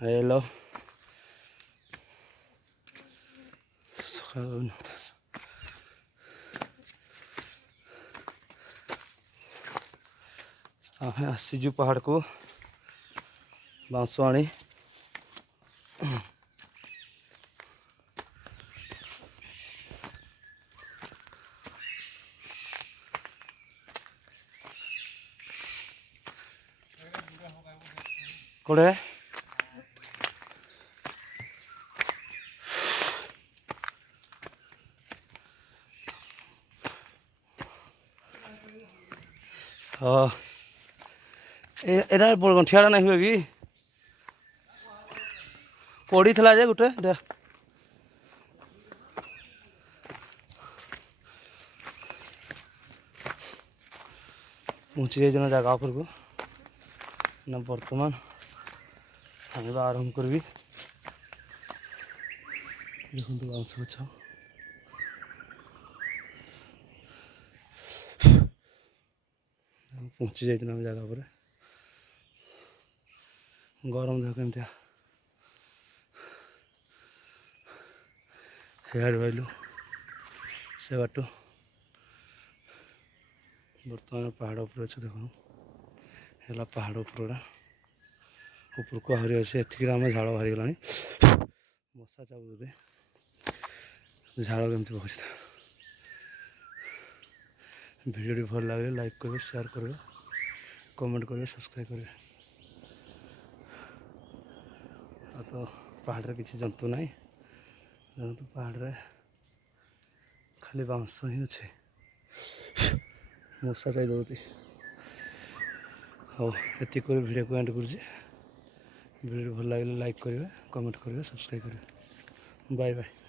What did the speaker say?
हेलो सकाळू ଆମେ ଆସିଛୁ ପାହାଡ଼କୁ ବାଉଁଶ ଆଣି କୋଡ଼େ ହଁ ଏଇଟା ଗଣ୍ଠିଆଟା ନାହିଁ ହୁଏ କି ପଡ଼ିଥିଲା ଯେ ଗୋଟେ ଏଇଟା ପହଞ୍ଚି ଯାଇଛୁ ନା ଜାଗା ଉପରକୁ ନା ବର୍ତ୍ତମାନ ଆଣିବା ଆରମ୍ଭ କରିବି। ଦେଖନ୍ତୁ ବାଉଁଶ ଗଛ ପହଞ୍ଚି ଯାଇଛୁ ଆମେ ଜାଗା ଉପରେ। ଗରମ ଦେହ କେମିତିଆ ସିଆଡ଼ୁ ରହିଲୁ ସେ ବାଟ ବର୍ତ୍ତମାନ ପାହାଡ଼ ଉପରେ ଅଛୁ। ଦେଖୁନ ହେଲା ପାହାଡ଼ ଉପରଟା ଉପରକୁ ଆହୁରି ଅଛି। ଏତିକିରେ ଆମେ ଝାଳ ବାହାରିଗଲାଣି। ମଶା ଚାବୁରେ ଝାଳ କେମିତି ବହୁଛି। ଭିଡ଼ିଓଟି ଭଲ ଲାଗିଲେ ଲାଇକ୍ କରିବେ, ସେୟାର କରିବେ, କମେଣ୍ଟ କରିବେ, ସବସ୍କ୍ରାଇବ୍ କରିବେ। ଆଉ ତ ପାହାଡ଼ରେ କିଛି ଜନ୍ତୁ ନାହିଁ। ଦେଖନ୍ତୁ ପାହାଡ଼ରେ ଖାଲି ବାଉଁଶ ହିଁ ଅଛି। ମଶା ଯାଇ ଦେଉଛି। ହଉ ଏତିକି କରି ଭିଡ଼ିଓକୁ ଏଣ୍ଡ କରୁଛି। ଭିଡ଼ିଓ ଭଲ ଲାଗିଲେ ଲାଇକ୍ କରିବେ, କମେଣ୍ଟ କରିବେ, ସବସ୍କ୍ରାଇବ୍ କରିବେ। Bye bye.